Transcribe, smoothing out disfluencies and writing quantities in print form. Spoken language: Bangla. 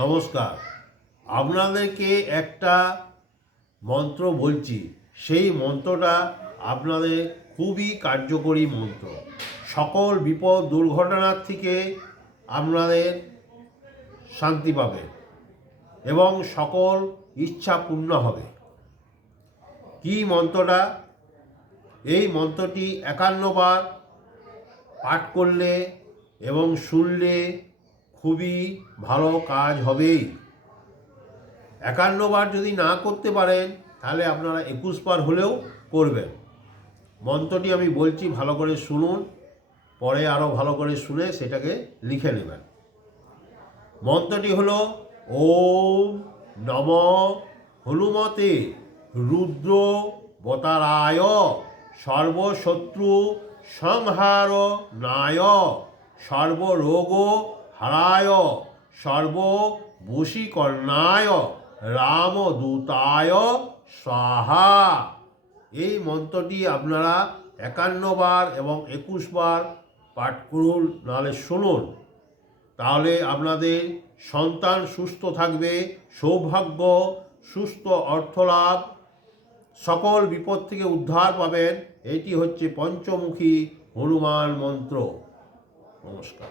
নমস্কার। আপনাদেরকে একটা মন্ত্র বলছি, সেই মন্ত্রটা আপনাদের খুবই কার্যকরী মন্ত্র। সকল বিপদ দুর্ঘটনার থেকে আপনাদের শান্তি পাবে এবং সকল ইচ্ছা পূর্ণ হবে। কি মন্ত্রটা? এই মন্ত্রটি 51 বার পাঠ করলে এবং শুনলে খুবই ভালো কাজ হবেই। 51 বার যদি না করতে পারেন তাহলে আপনারা 21 বার হলেও করবেন। মন্ত্রটি আমি বলছি, ভালো করে শুনুন, পরে আরও ভালো করে শুনে সেটাকে লিখে নেবেন। মন্ত্রটি হলো ওম নম হনুমতে রুদ্র বতারায় সর্বশত্রু সংহার নায় সর্বরোগ হারায় সর্ববশীকরণায় রামদূতায় স্বাহা। এই মন্ত্রটি আপনারা 51 বার এবং 21 বার পাঠ করুন, নাহলে শুনুন। তাহলে আপনাদের সন্তান সুস্থ থাকবে, সৌভাগ্য, সুস্থ অর্থলাভ, সকল বিপদ থেকে উদ্ধার পাবেন। এটি হচ্ছে পঞ্চমুখী হনুমান মন্ত্র। নমস্কার।